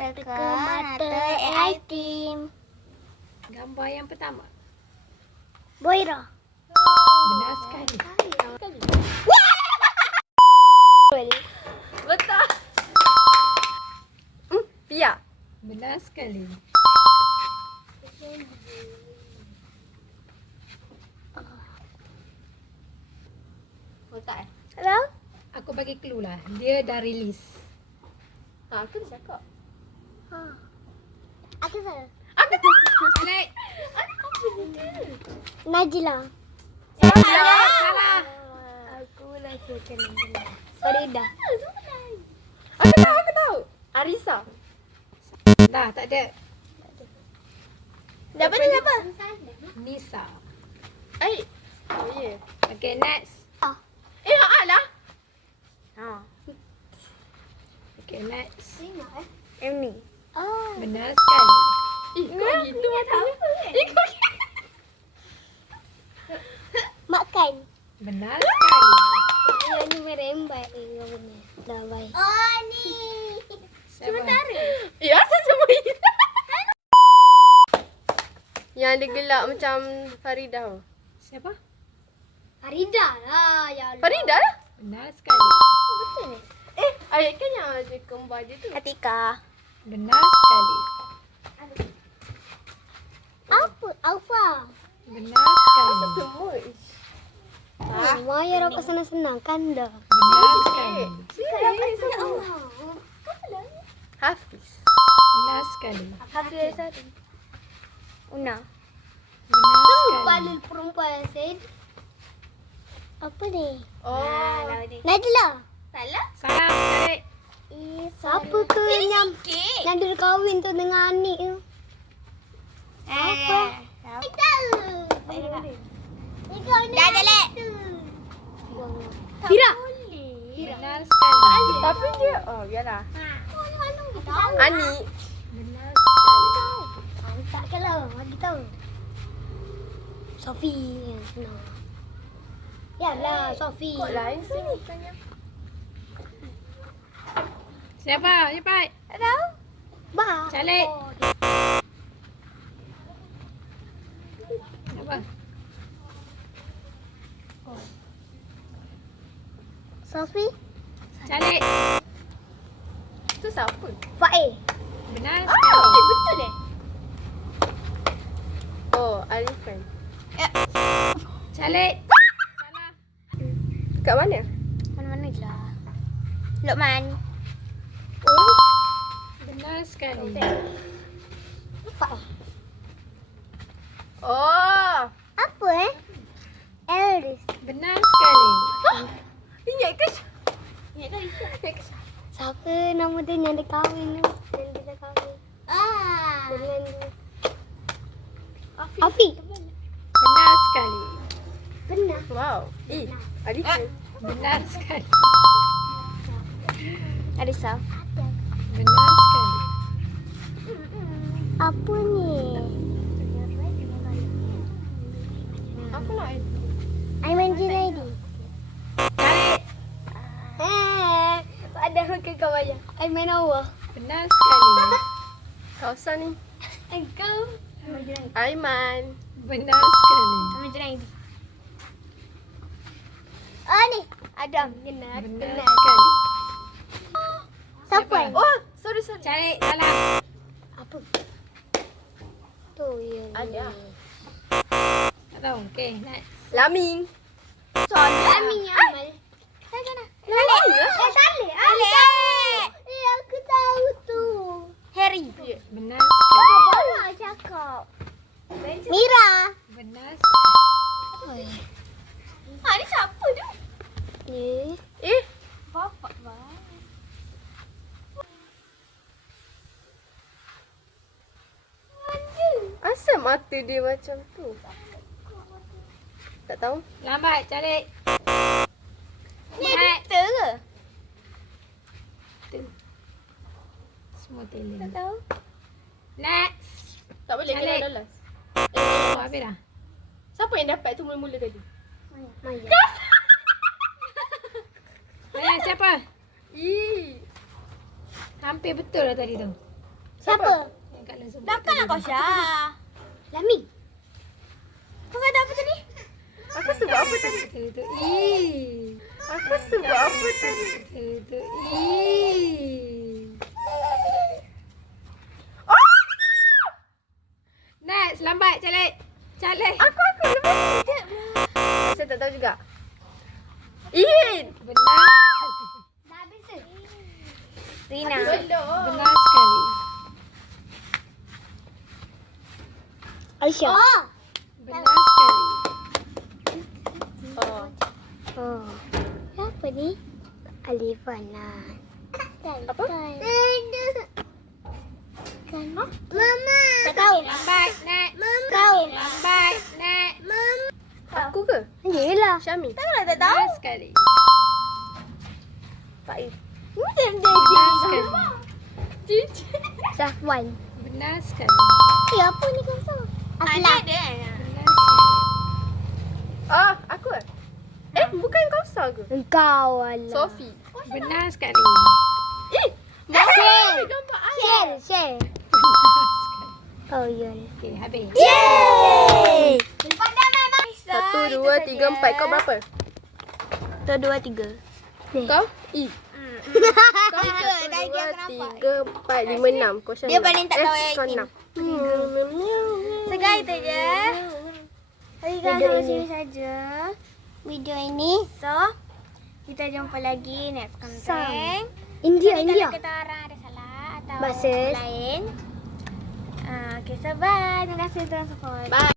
teka mata AI team. Gambar yang pertama. Boira. Benar sekali. Betul. Pia. Benar sekali. Betul. Hello? Aku bagi clue lah. Dia dah release. Aku dah cakap. Aku salah. Aku tak. Balik. Najila. Salah. Aku rasakan Najila. Farida. Aku tahu. Arisa. Dah, tak ada. Siapa ni siapa? Nisa. Ai. Oh ya. Okay, next. Alah. Okay, next. Emni. Oh. Benar sekali. Kau gitu tahu. Kau gitu. Makan. Benar sekali. Yang ni merembat kau punya. Dah baik. Ni. Siapa? Ya, saya semua ini. Yang dia gelak macam Farida. Siapa? Farida lah. Ya Allah. Farida lah. Benar sekali. Betul ni. Ayat kan yang ada kembar dia tu. Atika. Benar sekali. Apa? Alfa. Benar sekali. Semua. Maya rokok senang-senang kan dah. Benar sekali. Hafiz. Benar sekali. Hafiz tadi. Una. Benar sekali. Palil perempuan Said. Apa ni? Oh. Najla. Salah. Salah. Balik. Siapa ke yang dia kahwin tu dengan Anik tu? Apa? Dah jelek. Hira. Benar sekali. Tapi dia, oh biarlah. Ani. Benar sekali. Tak kalau bagi tahu. Sofi yang senang. Yalah, Sofi. Kok lain sini? Siapa? Cepat. Tak tahu. Bah. Calik. Siapa? Sofi. Calik. Tu siapa? Fae. Benar sekali. Betul eh? Oh, Arifan. Calik. Salah. Kat mana? Mana-mana je lah. Lokman. Oh. Benar sekali. Fae. Oh. Apa eh? Elris. Benar sekali. Ingat ke? Siapa nama dia yang dia kahwin tu? Yang kita kahwin. Dengan Afi. Benar sekali. Benar. Wow. Arifan. Benar sekali. Arisa. Benar sekali. Apa ni? Aku nak Aiman Junaidi. Calik. Ada makan kau aja. Aiman Allah. Benar sekali. kawasan ni. Engkau. Aiman Junaidi. Aiman. Benar sekali. Aiman Junaidi. Oh ni. Adam. Benar. Benar sekali. Siapa? Oh, sorry. Calik. Salah. Apa? Tu ya. Ada. Tak tahu. Okay, next. Laming. Amin ya Amal. Sana. Saleh. Saleh. Aku tahu tu. Harry. Benar sekali. Baru cakap. Mira. Benar sekali. Ni siapa tu? Ni. Bapak asal mata dia macam tu? Tak tahu. Lambat. Calik. Ni editor ke? Tu. Semua talent. Tak tahu. Next. Tak boleh Calik. kena dalas. Oh, habis dah. Siapa yang dapat tu mula-mula tadi? Maya. Siapa? Ih. Hampir betul lah tadi tu. Siapa? Yang Kak Lan sebut Takkan tadi. lah kau Syah. Lamin. Kau kata apa tadi? Aku sebut apa tadi? Itu I. Aku sebut apa tadi? Itu I. Next, lambat Calik. Calik. Aku lepas. Saya tak tahu juga. In. Benar sekali. Dah habis ke? Rina. Benar sekali. Aisyah. Benar sekali. Oh. Oh. Apa ni? Alifana. Apa? Kan? Mama. Tak tahu. Lambat, next. Kau. Lambat, next. Aku ke? Yelah. Syami. Takkan tak tahu. Benar sekali. Faiz. Benar sekali. Safwan. Benar sekali. Apa ni kau tahu? Ada Aslah. ada. Benar sekali. Ah, aku ke? Bukan kau sah ke? Engkau alah. Sofi. Benar sekali. Share. Gambar Share. Share. Benar sekali. Oh, ya. Okey, habis. Yeay. 1, 2, 3, 4. Kau berapa? 1, 2, 3. Ni. Kau? I. Kau Tiga, 1, dah 2, nampak. 3, 4, 5, 6. Kau Syami. Dia paling tak tahu yang Kau ini. 6. Segai tu je. Okey guys, Video sampai ini. sini saja video ini. So, kita jumpa lagi next content. India, Jadi India. kalau kita orang ada salah atau Bahasa lain. Okay, so bye. Terima kasih telah support. Bye.